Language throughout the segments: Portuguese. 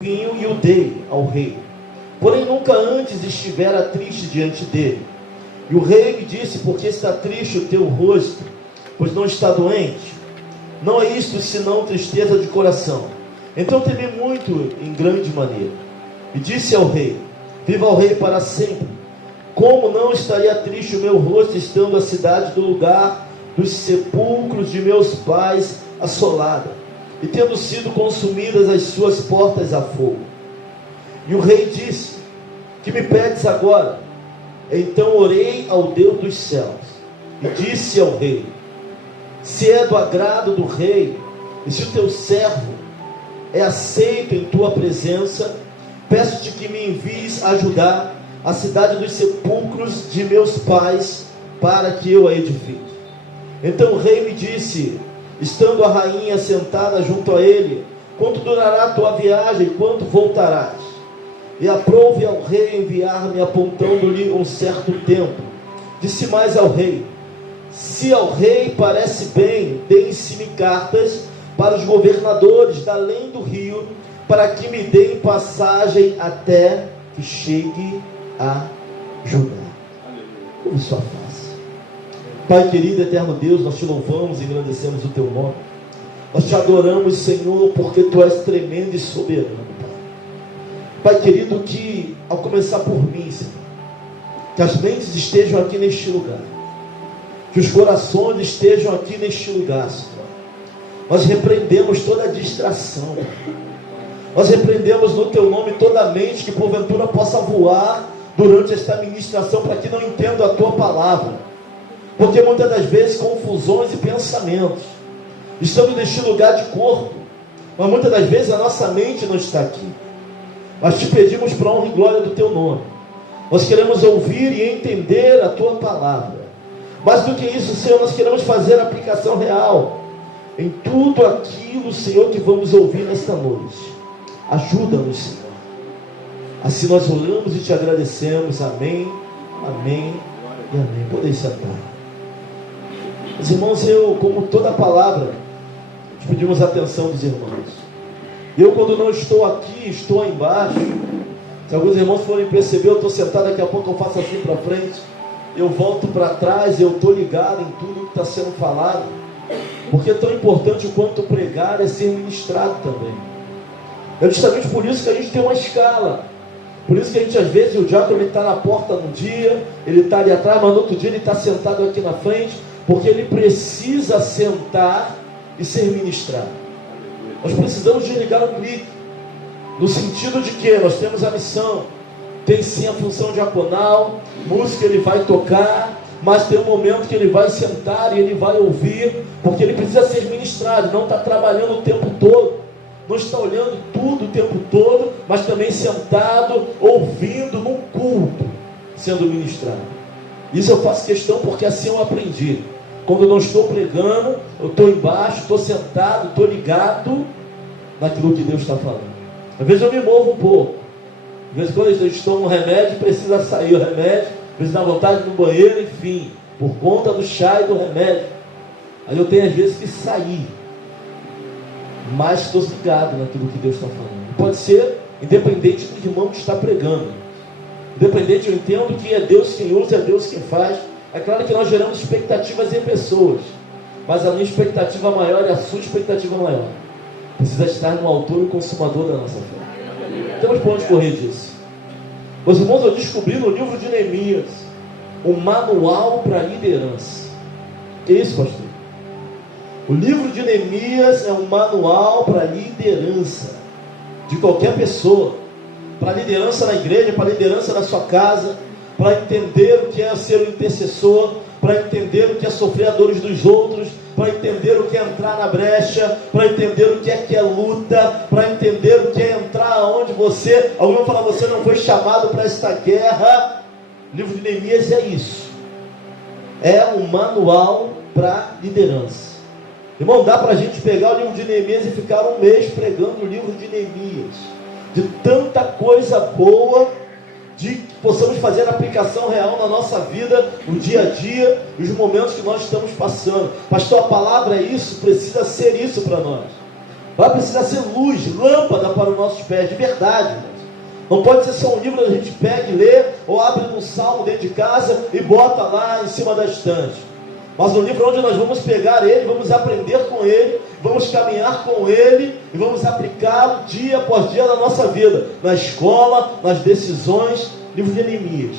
vinho e o dei ao rei. Porém nunca antes estivera triste diante dele. E o rei me disse: por que está triste o teu rosto? Pois não está doente? Não é isto senão tristeza de coração. Então temi muito em grande maneira. E disse ao rei: viva o rei para sempre. Como não estaria triste o meu rosto, estando a cidade do lugar dos sepulcros de meus pais assolada, e tendo sido consumidas as suas portas a fogo? E o rei disse: que me pedes agora? Então orei ao Deus dos céus, e disse ao rei: se é do agrado do rei, e se o teu servo é aceito em tua presença, peço-te que me envies a ajudar a cidade dos sepulcros de meus pais, para que eu a edifique. Então o rei me disse, estando a rainha sentada junto a ele: quanto durará a tua viagem, quanto voltarás? E aprouve ao rei enviar-me, apontando-lhe um certo tempo. Disse mais ao rei: se ao rei parece bem, deem-se-me cartas para os governadores da além do rio, para que me deem passagem até que chegue a Judá. Como sua face. Pai querido, eterno Deus, nós te louvamos e engrandecemos o teu nome. Nós te adoramos, Senhor, porque tu és tremendo e soberano, Pai. Pai querido, que ao começar por mim, Senhor, que as mentes estejam aqui neste lugar, que os corações estejam aqui neste lugar, Senhor. Nós repreendemos toda distração, nós repreendemos no teu nome toda mente que porventura possa voar durante esta ministração, para que não entenda a tua palavra, porque muitas das vezes confusões e pensamentos, estamos neste lugar de corpo, mas muitas das vezes a nossa mente não está aqui. Mas te pedimos para a honra e glória do teu nome, nós queremos ouvir e entender a tua palavra. Mais do que isso, Senhor, nós queremos fazer a aplicação real em tudo aquilo, Senhor, que vamos ouvir nesta noite. Ajuda-nos, Senhor. Assim nós oramos e te agradecemos. Amém, amém e amém. Podem sentar. Meus irmãos, como toda palavra, te pedimos a atenção dos irmãos. Eu, quando não estou aqui, estou aí embaixo. Se alguns irmãos forem perceber, eu estou sentado, daqui a pouco eu faço assim para frente, eu volto para trás, eu estou ligado em tudo que está sendo falado, porque é tão importante o quanto pregar é ser ministrado também. É justamente por isso que a gente tem uma escala, por isso que a gente às vezes, o diácono está na porta num dia, ele está ali atrás, mas no outro dia ele está sentado aqui na frente, porque ele precisa sentar e ser ministrado. Nós precisamos de ligar um clique, no sentido de que nós temos a missão, tem sim a função diaconal, música ele vai tocar, mas tem um momento que ele vai sentar e ele vai ouvir, porque ele precisa ser ministrado, não está trabalhando o tempo todo, não está olhando tudo o tempo todo, mas também sentado, ouvindo num culto, sendo ministrado. Isso eu faço questão, porque assim eu aprendi. Quando eu não estou pregando, eu estou embaixo, estou sentado, estou ligado naquilo que Deus está falando. Às vezes eu me movo um pouco. Às vezes quando eu estou no remédio, precisa sair o remédio, precisa dar vontade no banheiro, enfim, por conta do chá e do remédio. Aí eu tenho às vezes que sair. Mas estou ligado naquilo que Deus está falando. Pode ser independente do irmão que está pregando. Independente, eu entendo que é Deus quem usa, é Deus quem faz. É claro que nós geramos expectativas em pessoas, mas a minha expectativa maior é a sua expectativa maior. Precisa estar no autor e consumador da nossa fé. Temos para onde correr disso. Meus irmãos, eu descobri no livro de Neemias um manual para liderança. Que isso, pastor? O livro de Neemias é um manual para liderança de qualquer pessoa, para liderança na igreja, para liderança na sua casa, para entender o que é ser um intercessor, para entender o que é sofrer a dores dos outros, para entender o que é entrar na brecha, para entender o que é luta, para entender o que é entrar onde você, alguém vai falar, você não foi chamado para esta guerra. O livro de Neemias é isso, é um manual para liderança. Irmão, dá para a gente pegar o livro de Neemias e ficar um mês pregando o livro de Neemias, de tanta coisa boa, de que possamos fazer a aplicação real na nossa vida, no dia a dia, os momentos que nós estamos passando. Pastor, a palavra é isso, precisa ser isso para nós. Vai precisar ser luz, lâmpada para os nossos pés, de verdade, irmãos. Não pode ser só um livro que a gente pega e lê, ou abre um salmo dentro de casa e bota lá em cima da estante. Mas um livro onde nós vamos pegar ele, vamos aprender com ele, vamos caminhar com ele e vamos aplicá-lo dia após dia na nossa vida, na escola, nas decisões. Livro de Neemias,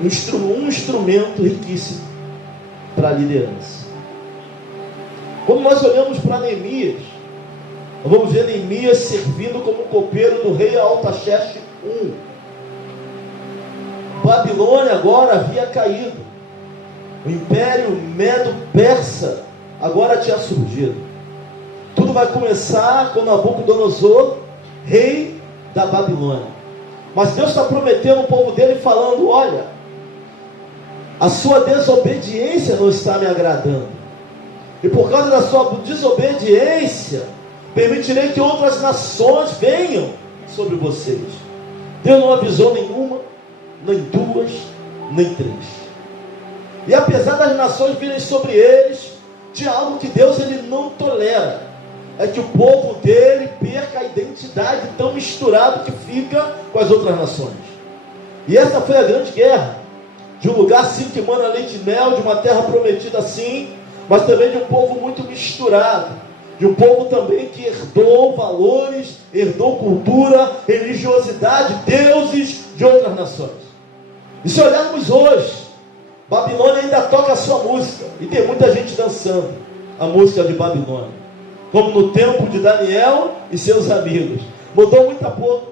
um instrumento riquíssimo para a liderança. Quando nós olhamos para Neemias, nós vamos ver Neemias servindo como copeiro do rei Artaxerxes I. Babilônia agora havia caído. O império Medo-Persa agora tinha surgido. Tudo vai começar com Nabucodonosor, rei da Babilônia. Mas Deus está prometendo o povo dele, falando: olha, a sua desobediência não está me agradando, e por causa da sua desobediência, permitirei que outras nações venham sobre vocês. Deus não avisou nenhuma, nem duas, nem três. E apesar das nações virem sobre eles, tinha algo que Deus ele não tolera: é que o povo dele perca a identidade tão misturado que fica com as outras nações. E essa foi a grande guerra, de um lugar assim que mana leite e mel, de uma terra prometida assim, mas também de um povo muito misturado, de um povo também que herdou valores, herdou cultura, religiosidade, deuses de outras nações. E se olharmos hoje, Babilônia ainda toca a sua música, e tem muita gente dançando a música de Babilônia, como no tempo de Daniel e seus amigos. Mudou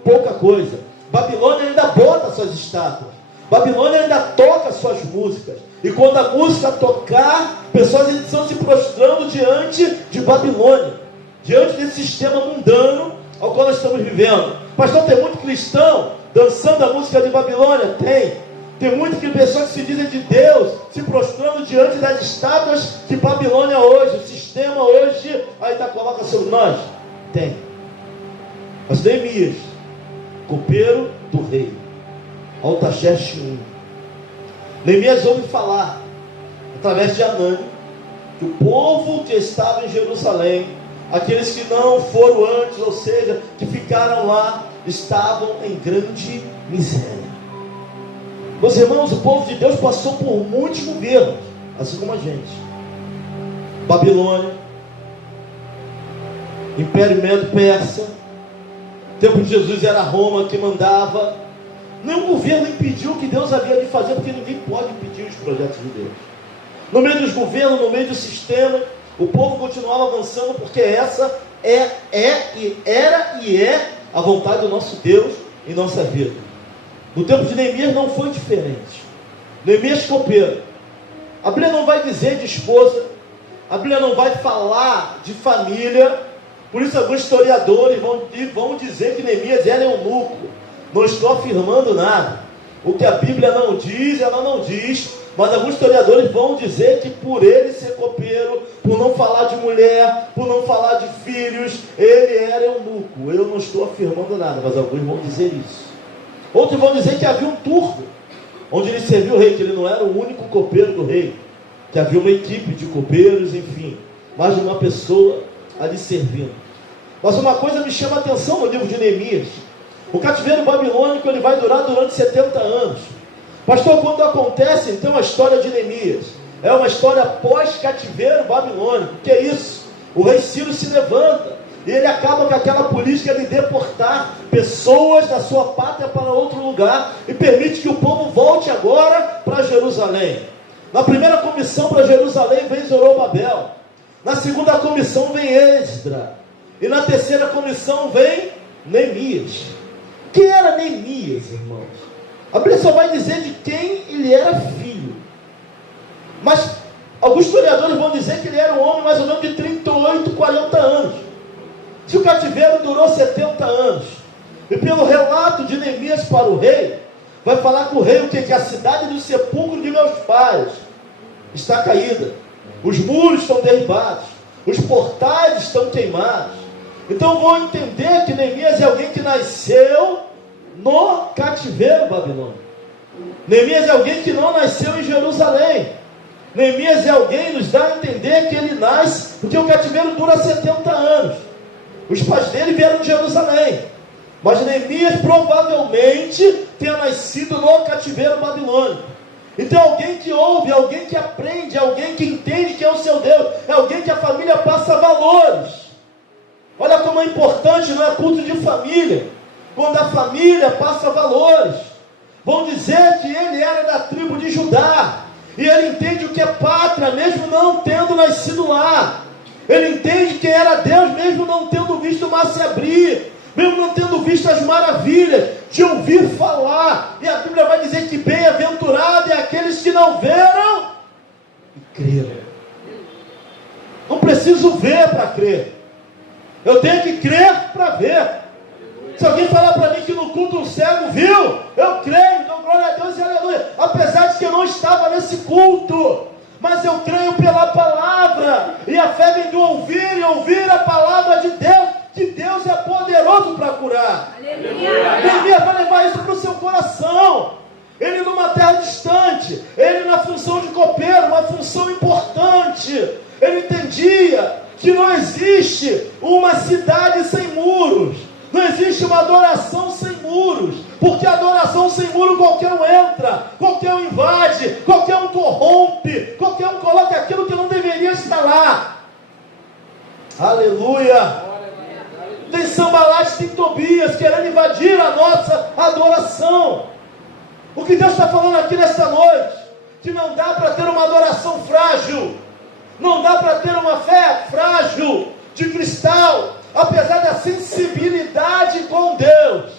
pouca coisa. Babilônia ainda bota suas estátuas, Babilônia ainda toca suas músicas, e quando a música tocar, pessoas estão se prostrando diante de Babilônia, diante desse sistema mundano ao qual nós estamos vivendo. Pastor, tem muito cristão dançando a música de Babilônia? Tem muitas pessoas que se dizem de Deus, se prostrando diante das estátuas de Babilônia hoje. O sistema hoje ainda coloca sobre nós? Tem. Mas Neemias, copeiro do rei Artaxerxes I, Neemias ouve falar, através de Anani, que o povo que estava em Jerusalém, aqueles que não foram antes, ou seja, que ficaram lá, estavam em grande miséria. Meus irmãos, o povo de Deus passou por muitos governos, assim como a gente. Babilônia, Império Medo-Persa, tempo de Jesus era Roma que mandava. Nenhum governo impediu o que Deus havia de fazer, porque ninguém pode impedir os projetos de Deus. No meio dos governos, no meio do sistema, o povo continuava avançando, porque essa era e é a vontade do nosso Deus em nossa vida. No tempo de Neemias não foi diferente. Neemias copeiro. A Bíblia não vai dizer de esposa, a Bíblia não vai falar de família. Por isso alguns historiadores vão dizer que Neemias era eunuco. Não estou afirmando nada. O que a Bíblia não diz, ela não diz. Mas alguns historiadores vão dizer que por ele ser copeiro, por não falar de mulher, por não falar de filhos, ele era eunuco. Eu não estou afirmando nada, mas alguns vão dizer isso. Outros vão dizer que havia um turno, onde ele serviu o rei, que ele não era o único copeiro do rei, que havia uma equipe de copeiros, enfim, mais de uma pessoa ali servindo. Mas uma coisa me chama a atenção no livro de Neemias: o cativeiro babilônico ele vai durar durante 70 anos. Pastor, quando acontece então a história de Neemias? É uma história pós-cativeiro babilônico. Que é isso? O rei Ciro se levanta e ele acaba com aquela política de deportar pessoas da sua pátria para outro lugar e permite que o povo volte agora para Jerusalém. Na primeira comissão para Jerusalém vem Zorobabel, na segunda comissão vem Esdra, e na terceira comissão vem Neemias. Quem era Neemias, irmãos? A Bíblia só vai dizer de quem ele era filho, mas alguns historiadores vão dizer que ele era um homem mais ou menos de 38, 40 anos. Se o cativeiro durou 70 anos, e pelo relato de Neemias para o rei, vai falar com o rei o que? Que a cidade do sepulcro de meus pais está caída, os muros estão derribados, os portais estão queimados. Então vão entender que Neemias é alguém que nasceu no cativeiro babilônico. Neemias é alguém que não nasceu em Jerusalém. Neemias é alguém, nos dá a entender que ele nasce, porque o cativeiro dura 70 anos. Os pais dele vieram de Jerusalém. Mas Neemias provavelmente tenha nascido no cativeiro babilônico. Então alguém que ouve, alguém que aprende, alguém que entende que é o seu Deus, é alguém que a família passa valores. Olha como é importante, não é culto de família, quando a família passa valores. Vão dizer que ele era da tribo de Judá, e ele entende o que é pátria, mesmo não tendo nascido lá. Ele entende quem era Deus, mesmo não tendo visto o mar se abrir, mesmo não tendo visto as maravilhas, de ouvir falar. E a Bíblia vai dizer que bem-aventurado é aqueles que não viram e creram. Não preciso ver para crer, eu tenho que crer para ver. Se alguém falar para mim que no culto um cego viu, eu creio, então glória a Deus e aleluia. Apesar de que eu não estava nesse culto, mas eu creio pela palavra, e a fé vem do ouvir e ouvir a palavra de Deus, que Deus é poderoso para curar. Neemias vai levar isso para o seu coração. Ele numa terra distante, ele na função de copeiro, uma função importante. Ele entendia que não existe uma cidade sem muros, não existe uma adoração sem muros, porque adoração sem muro qualquer um entra, qualquer um invade, qualquer um corrompe, qualquer um coloca aquilo que não deveria estar lá. Aleluia! Tem Sambalate, tem Tobias querendo invadir a nossa adoração. O que Deus está falando aqui nesta noite, que não dá para ter uma adoração frágil, não dá para ter uma fé frágil, de cristal, apesar da sensibilidade com Deus.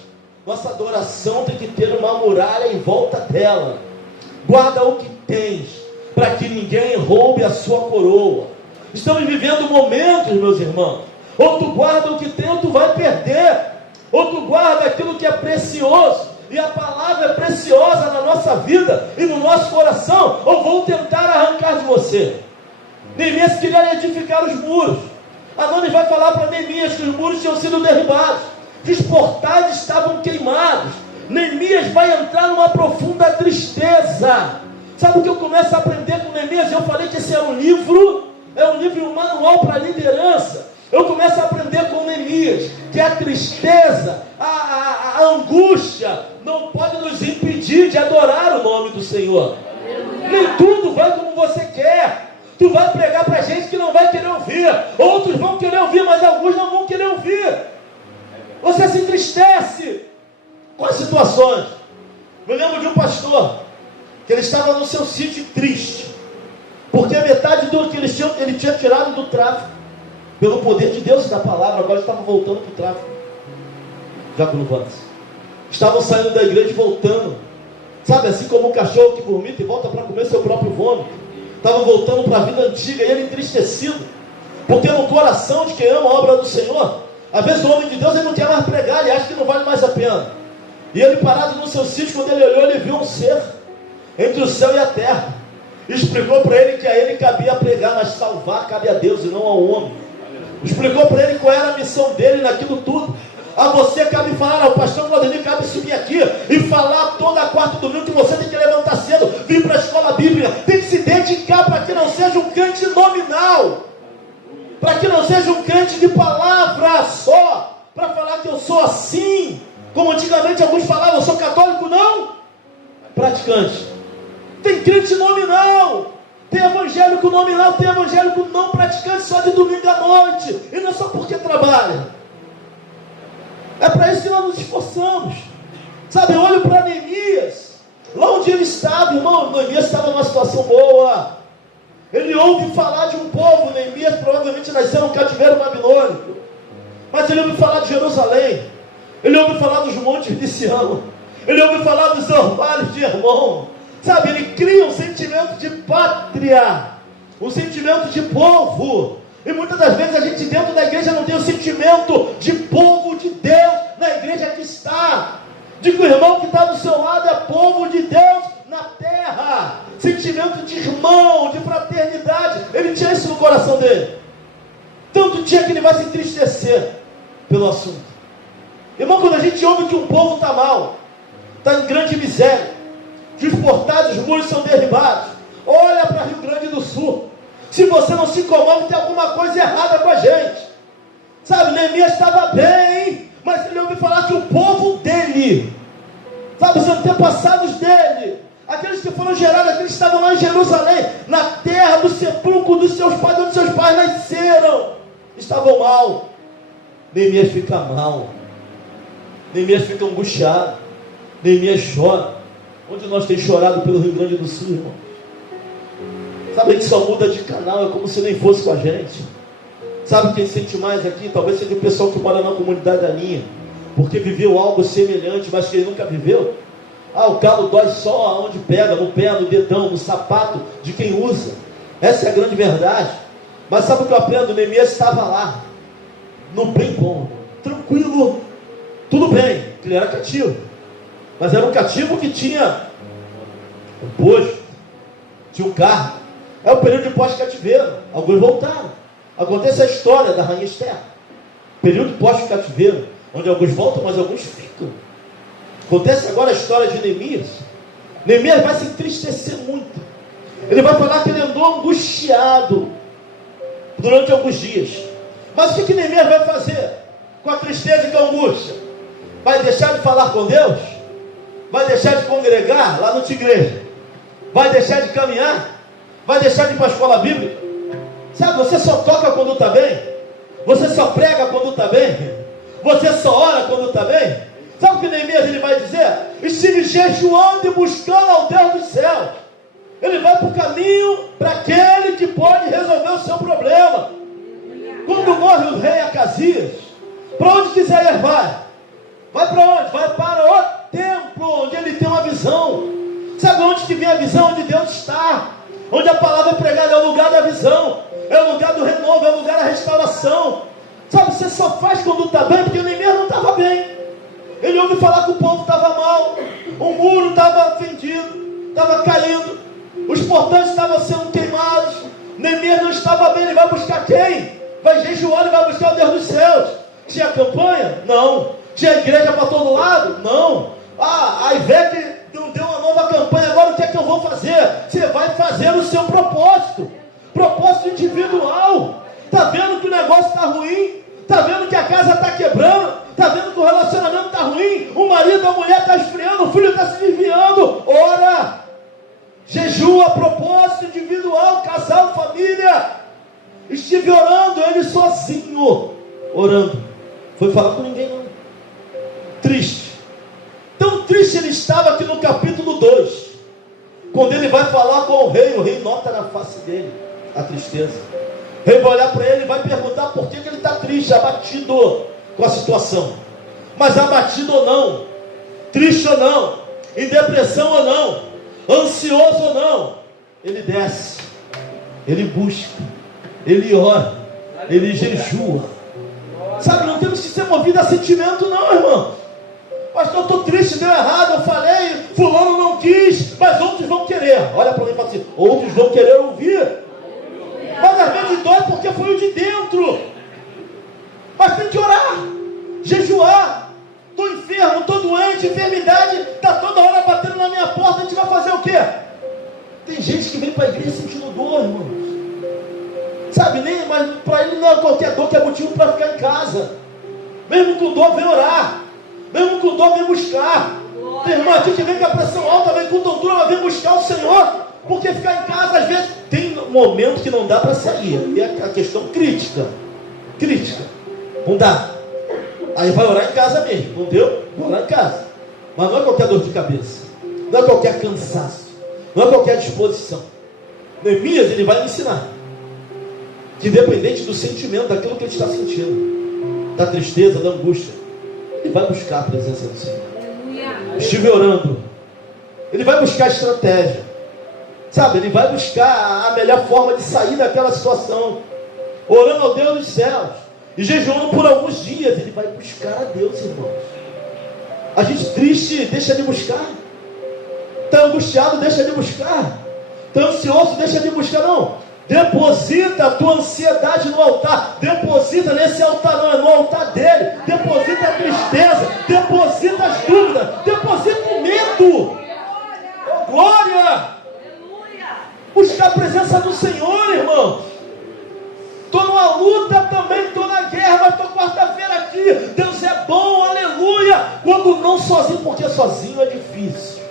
Nossa adoração tem que ter uma muralha em volta dela. Guarda o que tens, para que ninguém roube a sua coroa. Estamos vivendo momentos, meus irmãos, ou tu guarda o que tem, ou tu vai perder, ou tu guarda aquilo que é precioso, e a palavra é preciosa na nossa vida e no nosso coração, ou vão tentar arrancar de você. Neemias queria edificar os muros. Anani vai falar para Neemias que os muros tinham sido derribados, que os portais estavam queimados. Neemias vai entrar numa profunda tristeza. Sabe o que eu começo a aprender com Neemias? Eu falei que esse é um livro e um manual para liderança. Eu começo a aprender com Neemias que a tristeza, a angústia não pode nos impedir de adorar o nome do Senhor. Nem tudo vai como você quer. Tu vai pregar para gente que não vai querer ouvir, outros vão querer ouvir, mas alguns não vão querer ouvir. Você se entristece com as situações. Eu lembro de um pastor que ele estava no seu sítio triste, porque metade do que ele tinha tirado do tráfico, pelo poder de Deus e da palavra, agora estava voltando para o tráfico. Diácono Vantes, estavam saindo da igreja e voltando, sabe, assim como o cachorro que vomita e volta para comer seu próprio vômito. Estavam voltando para a vida antiga, e ele entristecido, porque no coração de quem ama a obra do Senhor, às vezes o homem de Deus ele não quer mais pregar, ele acha que não vale mais a pena. E ele parado no seu sítio, quando ele olhou, ele viu um ser entre o céu e a terra, e explicou para ele que a ele cabia pregar, mas salvar cabe a Deus e não ao homem. Explicou para ele qual era a missão dele naquilo tudo. A você cabe falar, ao pastor Claudemir cabe subir aqui e falar toda quarta e domingo que você tem que levantar cedo, vir para a escola bíblica, tem que se dedicar para que não seja um crente nominal, para que não seja um crente de palavra só, para falar que eu sou assim, como antigamente alguns falavam, eu sou católico não praticante. Tem crente nominal, tem evangélico nominal, tem evangélico não praticante só de domingo à noite, e não é só porque trabalha. É para isso que nós nos esforçamos. Sabe, eu olho para Neemias, lá onde ele estava, irmão, Neemias estava numa situação boa. Ele ouve falar de um povo, Neemias provavelmente nasceu no cativeiro babilônico, mas ele ouve falar de Jerusalém, ele ouve falar dos montes de Sião, ele ouve falar dos orvalhos de Hermon. Sabe, ele cria um sentimento de pátria, um sentimento de povo. E muitas das vezes a gente dentro da igreja não tem o sentimento de povo de Deus na igreja que está. De que o irmão que está do seu lado é povo de Deus na terra. Sentimento de irmão, de fraternidade. Ele tinha isso no coração dele. Tanto tinha que ele vai se entristecer pelo assunto. Irmão, quando a gente ouve que um povo está mal, está em grande miséria, que os portais, os muros são derribados, olha para Rio Grande do Sul. Se você não se comove, tem alguma coisa errada com a gente. Sabe, Neemias estava bem, mas ele ouviu falar que o povo dele, sabe, os antepassados dele, aqueles que foram gerados, aqueles que estavam lá em Jerusalém, na terra do sepulcro dos seus pais, onde seus pais nasceram, estavam mal. Neemias fica mal, Neemias fica angustiado, Neemias chora. Onde nós temos chorado pelo Rio Grande do Sul, irmão? Sabe, a gente só muda de canal, é como se nem fosse com a gente. Sabe quem sente mais aqui? Talvez seja o pessoal que mora na comunidade da linha, porque viveu algo semelhante, mas que ele nunca viveu. O calo dói só onde pega, no pé, no dedão, no sapato de quem usa. Essa é a grande verdade. Mas sabe o que eu aprendo? Neemias estava lá, no bem bom, tranquilo, tudo bem, ele era cativo, mas era um cativo que tinha um posto, tinha um carro. É o período de pós-cativeiro, alguns voltaram. Acontece a história da rainha Esther, período pós-cativeiro, onde alguns voltam, mas alguns ficam. Acontece agora a história de Neemias. Neemias vai se entristecer muito. Ele vai falar que ele andou angustiado durante alguns dias. Mas o que Neemias vai fazer com a tristeza e com a angústia? Vai deixar de falar com Deus? Vai deixar de congregar lá na tua igreja? Vai deixar de caminhar? Vai deixar de ir para a escola bíblica? Sabe, você só toca quando está bem? Você só prega quando está bem? Você só ora quando está bem? Sabe o que Neemias ele vai dizer? Estive jejuando e buscando ao Deus dos céus. Ele vai para o caminho para aquele que pode resolver o seu problema. Quando morre o rei Acasias, para onde quiser ir vai? Vai para onde? Vai para o templo, onde ele tem uma visão. Sabe onde que vem a visão? Onde Deus está. Onde a palavra é pregada é o lugar da visão, é o lugar do renovo, é o lugar da restauração. Sabe, você só faz quando está bem, porque o Neemias não estava bem. Ele ouve falar que o povo estava mal, o muro estava fendido, estava caindo, os portões estavam sendo queimados. Neemias não estava bem. Ele vai buscar quem? Vai jejuar, ele vai buscar o Deus dos céus. Tinha campanha? Não. Tinha igreja para todo lado? Não. A IVEC não deu uma nova campanha, agora o que é que eu vou fazer? Você vai fazer o seu propósito individual. Está vendo que o negócio está ruim? Está vendo que a casa está quebrando? Está vendo que o relacionamento está ruim? O marido, a mulher está esfriando, o filho está se desviando. Ora, jejua, propósito individual, casal, família. Estive orando, ele sozinho, orando. Foi falar com ninguém não. Triste. Tão triste ele estava que no capítulo 2, quando ele vai falar com o rei nota na face dele a tristeza. O rei vai olhar para ele e vai perguntar por que ele está triste, abatido com a situação. Mas abatido ou não, triste ou não, em depressão ou não, ansioso ou não, ele desce, ele busca, ele ora, ele jejua. Sabe, não temos que ser movidos a sentimento não, irmão. Pastor, eu estou triste, deu errado, eu falei, fulano não quis, mas outros vão querer. Olha para mim e fala assim, outros vão querer ouvir. Mas às vezes dói porque foi o de dentro. Mas tem que orar, jejuar. Estou enfermo, estou doente, enfermidade está toda hora batendo na minha porta, a gente vai fazer o quê? Tem gente que vem para a igreja sentindo dor, irmão. Sabe, mas para ele não é qualquer dor que é motivo para ficar em casa. Mesmo com dor, vem orar. Mesmo com dor, vem buscar. Tem irmão aqui que vem com a pressão alta, vem com tontura, mas vem buscar o Senhor. Porque ficar em casa, às vezes, tem um momento que não dá para sair. E é a questão crítica. Não dá. Aí vai orar em casa mesmo. Não deu? Vai orar em casa. Mas não é qualquer dor de cabeça. Não é qualquer cansaço. Não é qualquer disposição. Neemias, ele vai me ensinar que independente do sentimento, daquilo que ele está sentindo, da tristeza, da angústia, ele vai buscar a presença do Senhor. Estive orando. Ele vai buscar estratégia. Sabe, ele vai buscar a melhor forma de sair daquela situação. Orando ao Deus dos céus. E jejuando por alguns dias. Ele vai buscar a Deus, irmãos. A gente triste, deixa de buscar. Está angustiado, deixa de buscar. Está ansioso, deixa de buscar. Não. Deposita a tua ansiedade no altar. Deposita nesse altar, não, é no altar dele. Deposita a tristeza. Deposita as dúvidas. Deposita o medo. Oh, glória! Buscar a presença do Senhor, irmãos. Estou numa na luta também, estou na guerra, mas estou quarta-feira aqui. Deus é bom, aleluia. Quando não sozinho, porque sozinho é difícil.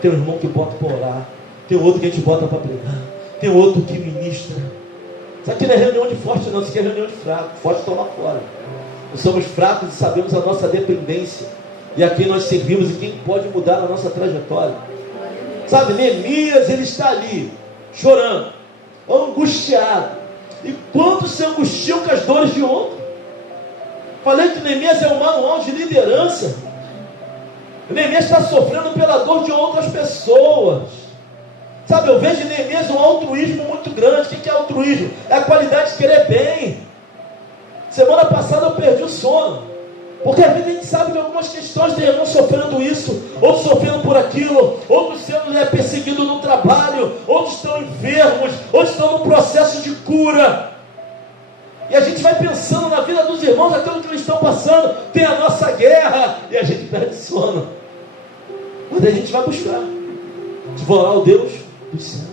Tem um irmão que bota para orar, tem outro que a gente bota para pregar, tem outro que ministra. Isso aqui não é reunião de forte não, isso aqui é reunião de fraco. Forte estão lá fora. Nós somos fracos e sabemos a nossa dependência, e a quem nós servimos e quem pode mudar a nossa trajetória. Sabe, Neemias, ele está ali, chorando, angustiado. E quantos se angustiam com as dores de outro? Falei que Neemias é um manual de liderança. Neemias está sofrendo pela dor de outras pessoas. Sabe, eu vejo em Neemias um altruísmo muito grande. O que é altruísmo? É a qualidade de querer bem. Semana passada eu perdi o sono, porque a vida a gente sabe que algumas questões tem irmãos sofrendo isso, outros sofrendo por aquilo, outros sendo perseguidos no trabalho, outros estão enfermos, outros estão no processo de cura. E a gente vai pensando na vida dos irmãos, aquilo que eles estão passando. Tem a nossa guerra, e a gente perde sono. Mas a gente vai buscar, devorar o Deus dos céus.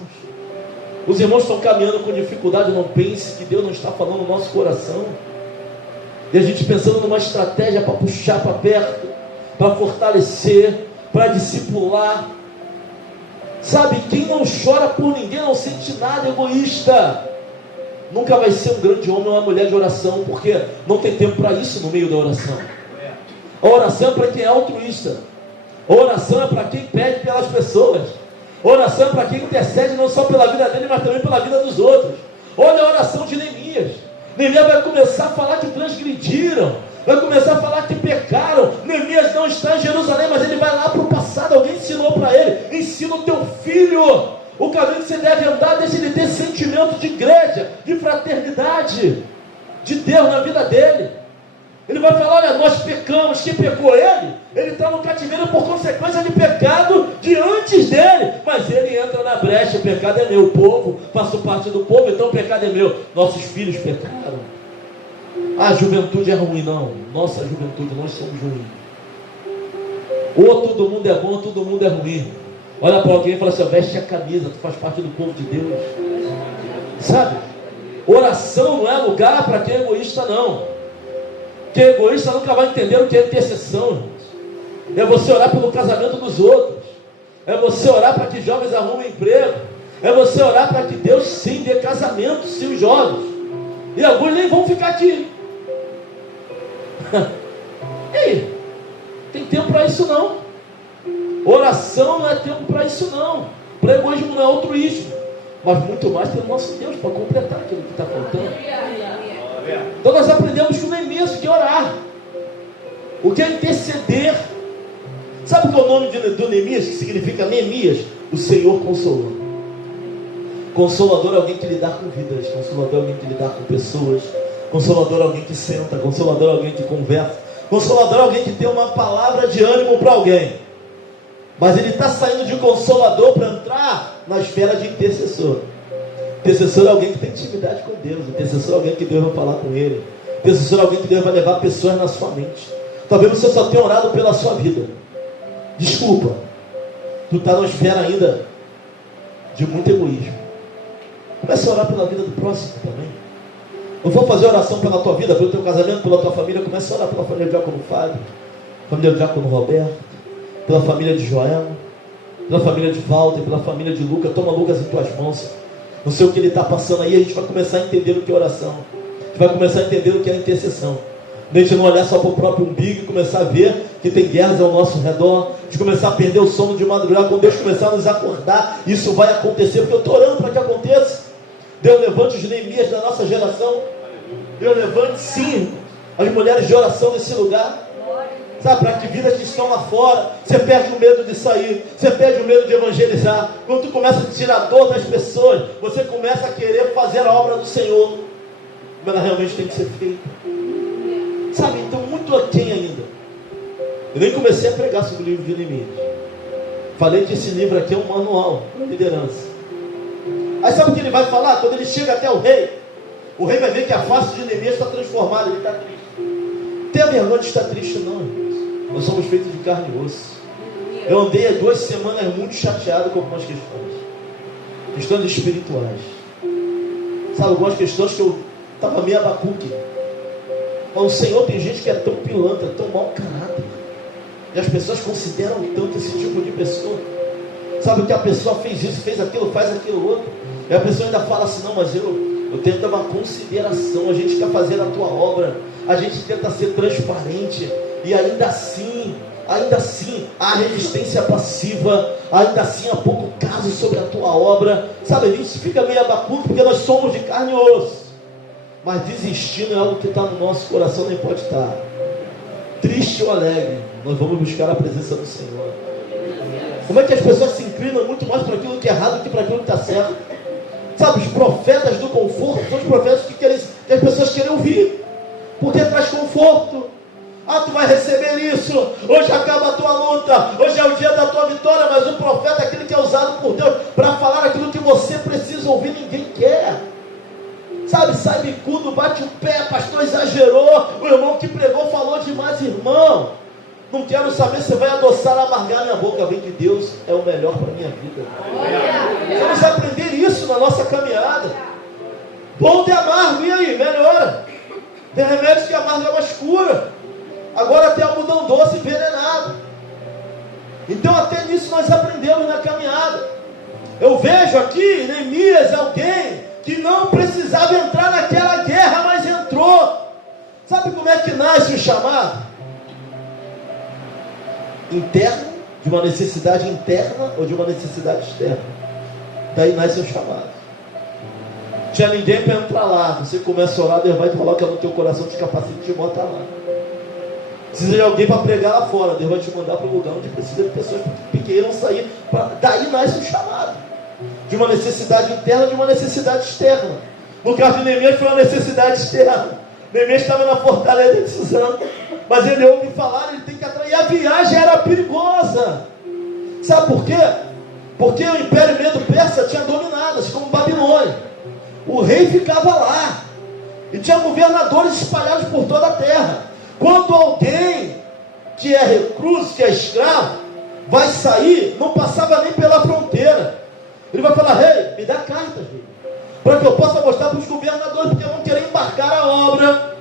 Os irmãos estão caminhando com dificuldade, não pense que Deus não está falando no nosso coração. E a gente pensando numa estratégia para puxar para perto, para fortalecer, para discipular. Sabe, quem não chora por ninguém não sente nada, egoísta. Nunca vai ser um grande homem ou uma mulher de oração, porque não tem tempo para isso no meio da oração. A oração é para quem é altruísta. A oração é para quem pede pelas pessoas. A oração é para quem intercede não só pela vida dele, mas também pela vida dos outros. Olha a oração de Neemias. Neemias vai começar a falar que transgrediram, vai começar a falar que pecaram. Neemias não está em Jerusalém, mas ele vai lá para o passado. Alguém ensinou para ele: ensina o teu filho o caminho que você deve andar, deixa ele ter sentimento de igreja, de fraternidade, de Deus na vida dele. Ele vai falar: olha, nós pecamos. Quem pecou? Ele está no cativeiro por consequência de pecado de antes dele, mas ele entra na brecha. O pecado é meu, o povo, faço parte do povo, então o pecado é meu. Nossos filhos pecaram. A juventude é ruim, não. Nossa juventude, nós somos ruins. Ou todo mundo é bom, ou todo mundo é ruim. Olha para alguém e fala assim: veste a camisa, tu faz parte do povo de Deus. Sabe, oração não é lugar para quem é egoísta, não. Quem é egoísta nunca vai entender o que é intercessão, irmãos. É você orar pelo casamento dos outros, é você orar para que jovens arrumem emprego, é você orar para que Deus sim dê casamento, sim, os jovens. E alguns nem vão ficar aqui. E aí, tem tempo para isso não? Oração não é tempo para isso não. Para egoísmo não é altruísmo, mas muito mais tem o nosso Deus para completar aquilo que está faltando. Então nós aprendemos com Neemias que é orar, o que é interceder. Sabe qual é o nome do Neemias, que significa Neemias? O Senhor Consolador. Consolador é alguém que lidar com vidas, consolador é alguém que lidar com pessoas, consolador é alguém que senta, consolador é alguém que conversa, consolador é alguém que tem uma palavra de ânimo para alguém. Mas ele está saindo de consolador para entrar na esfera de intercessor. Intercessor é alguém que tem intimidade com Deus. Intercessor é alguém que Deus vai falar com ele. Intercessor é alguém que Deus vai levar pessoas na sua mente. Talvez você só tenha orado pela sua vida. Desculpa, tu está numa esfera ainda de muito egoísmo. Comece a orar pela vida do próximo também. Não vou fazer oração pela tua vida, pelo teu casamento, pela tua família. Comece a orar pela família do diácono Fábio, família do diácono Roberto, pela família de Joel, pela família de Walter, pela família de Lucas. Toma Lucas em tuas mãos. Não sei o que ele está passando aí. A gente vai começar a entender o que é oração, a gente vai começar a entender o que é intercessão. A gente não olhar só para o próprio umbigo e começar a ver que tem guerras ao nosso redor, de começar a perder o sono de madrugada. Quando Deus começar a nos acordar, isso vai acontecer, porque eu estou orando para que aconteça. Deus levante os Neemias da nossa geração. Deus levante sim as mulheres de oração nesse lugar, sabe, para que vidas que estão lá fora. Você perde o medo de sair, você perde o medo de evangelizar. Quando tu começa a tirar a dor das pessoas, você começa a querer fazer a obra do Senhor, mas ela realmente tem que ser feita, sabe? Então muito aquém ainda. Eu nem comecei a pregar sobre o livro de Neemias. Falei que esse livro aqui é um manual para liderança. Aí sabe o que ele vai falar? Quando ele chega até o rei vai ver que a face de Neemias está transformada, ele está triste. Não tenha vergonha de estar triste não, irmãos. Nós somos feitos de carne e osso. Eu andei há 2 semanas muito chateado com algumas questões espirituais, sabe, algumas questões que eu Estava meio Abacuque. Mas o Senhor, tem gente que é tão pilantra, tão mau caráter. E as pessoas consideram tanto esse tipo de pessoa. Sabe que a pessoa fez isso, fez aquilo, faz aquilo outro. E a pessoa ainda fala assim, não, mas eu tento dar uma consideração. A gente quer fazer a tua obra. A gente tenta ser transparente. E ainda assim, há resistência passiva. Ainda assim há pouco caso sobre a tua obra. Sabe, a gente fica meio Abacuque porque nós somos de carne e osso. Mas desistir não é algo que está no nosso coração, nem pode estar. Triste ou alegre, nós vamos buscar a presença do Senhor. Como é que as pessoas se inclinam muito mais para aquilo que é errado do que para aquilo que está certo? Sabe, os profetas do conforto são os profetas que as pessoas querem ouvir, porque traz conforto. Ah, tu vai receber isso, hoje acaba a tua luta, hoje é o dia da tua vitória. Mas o profeta é aquele que é usado por Deus para falar aquilo que você precisa ouvir, ninguém quer. Sabe, sai bicudo, bate o pé, pastor exagerou, o irmão que pregou falou demais. Irmão, não quero saber se vai adoçar, amargar minha boca. Vem que Deus é o melhor para a minha vida. Vamos aprender isso na nossa caminhada. Bom de amargo, e aí? Melhora. Tem remédios que amarga, mas cura. Agora tem algodão doce envenenado. Então até nisso nós aprendemos na caminhada. Eu vejo aqui Neemias, alguém que não precisava entrar naquela guerra, mas entrou. Sabe como é que nasce o chamado? Interno, de uma necessidade interna ou de uma necessidade externa. Daí nasce o chamado. Tinha ninguém para entrar lá. Você começa a orar, Deus vai te colocar no teu coração, te capacita e te bota lá. Precisa de alguém para pregar lá fora, Deus vai te mandar para um lugar onde precisa de pessoas que queiram sair. Daí nasce o chamado. De uma necessidade interna, de uma necessidade externa. No caso de Neemias foi uma necessidade externa. Neemias estava na fortaleza de Suzã, mas ele ouve falar, ele tem que atrair. A viagem era perigosa. Sabe por quê? Porque o Império Medo-Persa tinha dominado, assim como Babilônia. O rei ficava lá. E tinha governadores espalhados por toda a terra. Quando alguém que é recluso, que é escravo, vai sair, não passava nem pela fronteira. Ele vai falar, rei, me dá cartas, para que eu possa mostrar para os governadores, porque vão querer embarcar a obra.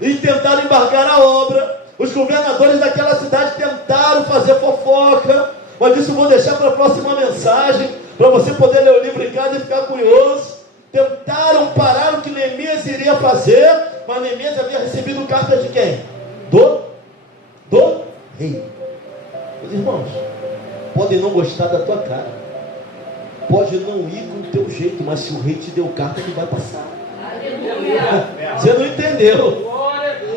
E tentaram embarcar a obra. Os governadores daquela cidade tentaram fazer fofoca, mas isso eu vou deixar para a próxima mensagem, para você poder ler o livro em casa e ficar curioso. Tentaram parar o que Neemias iria fazer, mas Neemias havia recebido cartas de quem? Do rei. Meus irmãos, podem não gostar da tua cara, pode não ir com o teu jeito, mas se o rei te deu carta, tu vai passar. Você não entendeu?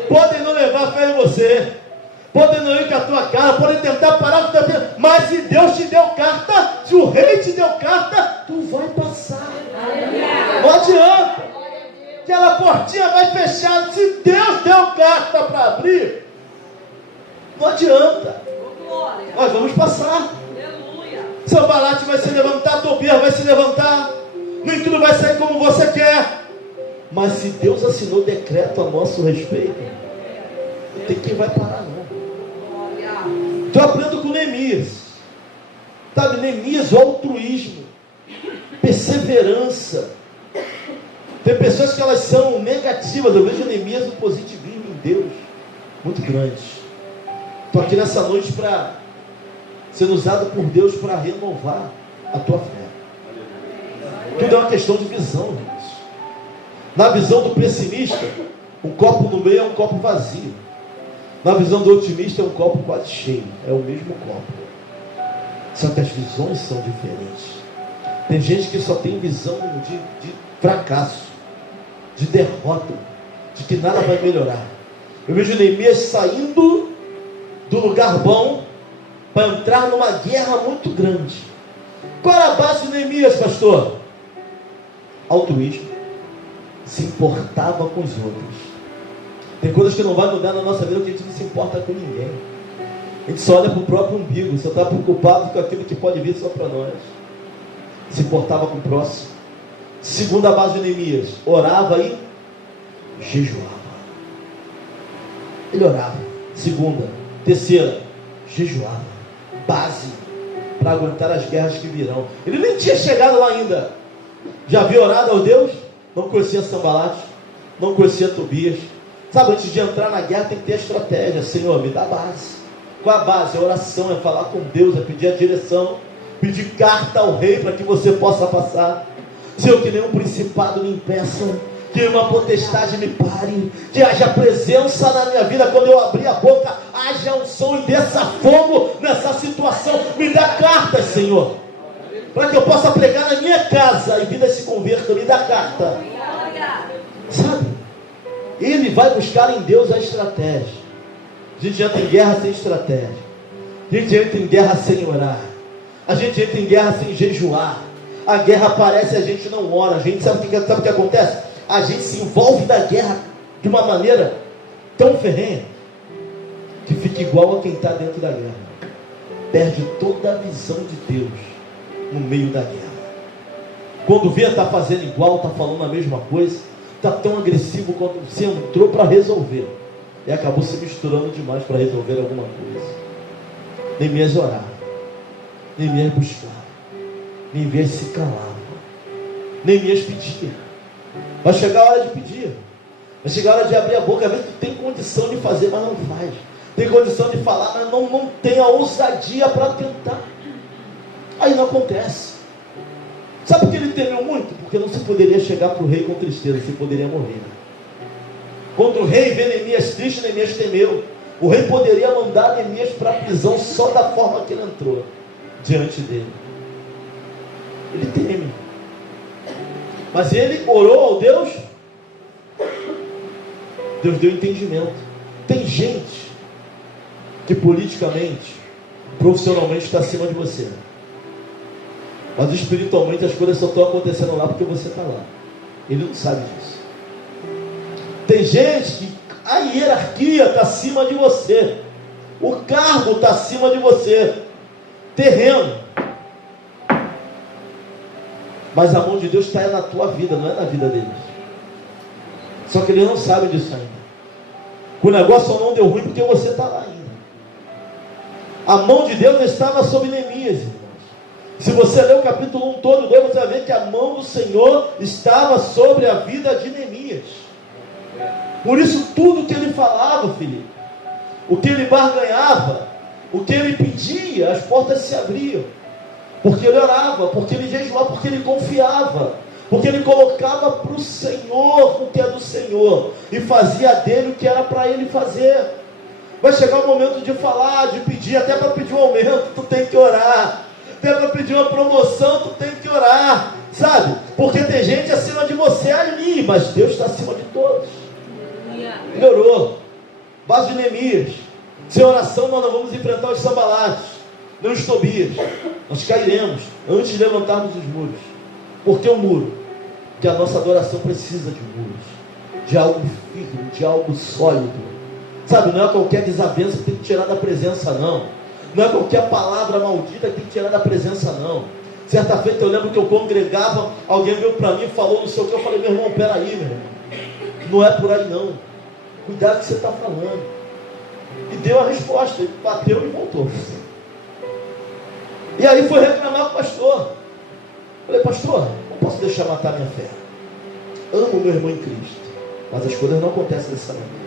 Podem não levar fé em você, podem não ir com a tua cara, podem tentar parar com o teu, mas se Deus te deu carta, se o rei te deu carta, tu vai passar. Não adianta. Aquela portinha vai fechar. Se Deus deu carta para abrir, não adianta. Nós vamos passar. Sanbalate vai se levantar, Tobias vai se levantar, nem tudo vai sair como você quer. Mas se Deus assinou decreto a nosso respeito, não tem quem vai parar não. Então eu aprendo com Neemias. Sabe, Neemias, o altruísmo, perseverança. Tem pessoas que elas são negativas. Eu vejo Neemias um positivismo em Deus muito grande. Estou aqui nessa noite para sendo usado por Deus para renovar a tua fé. Tudo é uma questão de visão, irmãos. Na visão do pessimista, um copo no meio é um copo vazio. Na visão do otimista é um copo quase cheio. É o mesmo copo. Só que as visões são diferentes. Tem gente que só tem visão de fracasso, de derrota, de que nada vai melhorar. Eu vejo Neemias saindo do lugar bom para entrar numa guerra muito grande. Qual era a base de Neemias, pastor? Altruísmo. Se importava com os outros. Tem coisas que não vai mudar na nossa vida, porque a gente não se importa com ninguém. A gente só olha para o próprio umbigo. Você está preocupado com aquilo que pode vir só para nós. Se importava com o próximo. Segunda base de Neemias, orava e jejuava. Ele orava. Segunda. Terceira, jejuava. Base para aguentar as guerras que virão. Ele nem tinha chegado lá ainda. Já havia orado ao Deus? Não conhecia Sanbalate, não conhecia Tobias. Sabe, antes de entrar na guerra tem que ter a estratégia. Senhor, me dá a base. Qual a base? É oração, é falar com Deus, é pedir a direção, pedir carta ao rei para que você possa passar. Senhor, que nenhum principado me impeça, que uma potestade me pare, que haja presença na minha vida. Quando eu abrir a boca, haja um som e desça fogo nessa situação. Me dá cartas, Senhor, para que eu possa pregar na minha casa e vidas se convertam. Me dá carta. Sabe? Ele vai buscar em Deus a estratégia. A gente entra em guerra sem estratégia. A gente entra em guerra sem orar. A gente entra em guerra sem jejuar. A guerra aparece e a gente não ora. A gente sabe o que acontece? A gente se envolve na guerra de uma maneira tão ferrenha que fica igual a quem está dentro da guerra. Perde toda a visão de Deus no meio da guerra. Quando vê, está fazendo igual, está falando a mesma coisa, está tão agressivo quando você entrou para resolver e acabou se misturando demais para resolver alguma coisa. Neemias orava, Neemias buscava, Neemias se calava, Neemias pedia. Vai chegar a hora de pedir, vai chegar a hora de abrir a boca. Às vezes tu tem condição de fazer, mas não faz. Tem condição de falar, mas não tem a ousadia para tentar. Aí não acontece. Sabe por que ele temeu muito? Porque não se poderia chegar para o rei com tristeza, se poderia morrer. Quando o rei vê Neemias triste, Neemias temeu. O rei poderia mandar Neemias para a prisão só da forma que ele entrou diante dele. Ele teme. Mas ele orou ao Deus. Deus deu entendimento. Tem gente que politicamente, profissionalmente está acima de você. Mas espiritualmente as coisas só estão acontecendo lá porque você está lá. Ele não sabe disso. Tem gente que a hierarquia está acima de você. O cargo está acima de você. Terreno. Mas a mão de Deus está na tua vida, não é na vida deles. Só que eles não sabem disso ainda. O negócio não deu ruim porque você está lá ainda. A mão de Deus estava sobre Neemias, irmãos. Se você ler o capítulo 1 todo, você vai ver que a mão do Senhor estava sobre a vida de Neemias. Por isso tudo que ele falava, Filipe, o que ele barganhava, o que ele pedia, as portas se abriam. Porque ele orava, porque ele jejuava, porque ele confiava, porque ele colocava para o Senhor o que é do Senhor e fazia dele o que era para ele fazer. Vai chegar o momento de falar, de pedir, até para pedir um aumento, tu tem que orar. Até para pedir uma promoção, tu tem que orar, sabe? Porque tem gente acima de você ali, mas Deus está acima de todos. Ele orou. Base de Neemias. Sem oração nós não vamos enfrentar os Sanbalates, nem os Tobias. Nós cairemos antes de levantarmos os muros. Por que o muro? Porque a nossa adoração precisa de muros, de algo firme, de algo sólido. Sabe, não é qualquer desavença que tem que tirar da presença, não. Não é qualquer palavra maldita que tem que tirar da presença, não. Certa feita eu lembro que eu congregava, alguém veio para mim e falou não sei o que, eu falei, meu irmão, peraí, meu irmão, não é por aí não, cuidado com o que você está falando. E deu a resposta, ele bateu e voltou. E aí foi reclamar com o pastor. Falei, pastor, não posso deixar matar minha fé. Amo meu irmão em Cristo, mas as coisas não acontecem dessa maneira.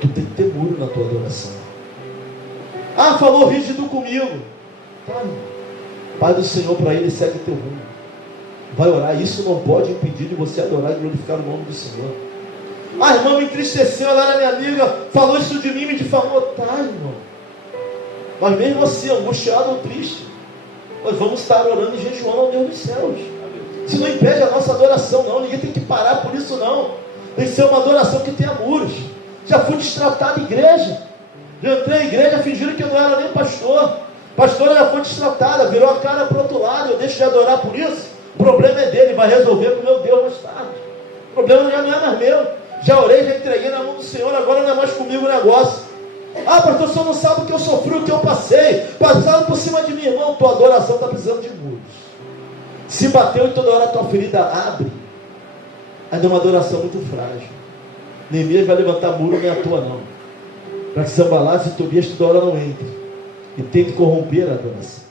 Tu tem que ter muro na tua adoração. Ah, falou rígido comigo. Tá, Pai do Senhor para ele, segue teu rumo. Vai orar, isso não pode impedir de você adorar e glorificar o nome do Senhor. Ah, irmão, me entristeceu, ela era minha amiga, falou isso de mim, me difamou. Tá, irmão. Mas mesmo assim, angustiado ou triste, nós vamos estar orando e jejuando ao Deus dos céus. Isso não impede a nossa adoração, não. Ninguém tem que parar por isso, não. Tem que ser uma adoração que tenha muros. Já fui destratado em igreja. Já entrei em igreja, fingiram que eu não era nem pastor. Pastora já foi destratada, virou a cara para o outro lado. Eu deixo de adorar por isso. O problema é dele, vai resolver com o meu Deus mais tarde. O problema já não é mais meu. Já orei, já entreguei na mão do Senhor, agora não é mais comigo o negócio. Ah, pastor, o senhor não sabe o que eu sofri, o que eu passei. Passaram por cima de mim, irmão. Tua adoração está precisando de muros. Se bateu e toda hora a tua ferida abre, ainda é uma adoração muito frágil. Neemias vai levantar muro, nem à toa não. Para que Sanbalate e Tobias toda hora não entrem e tente corromper a adoração.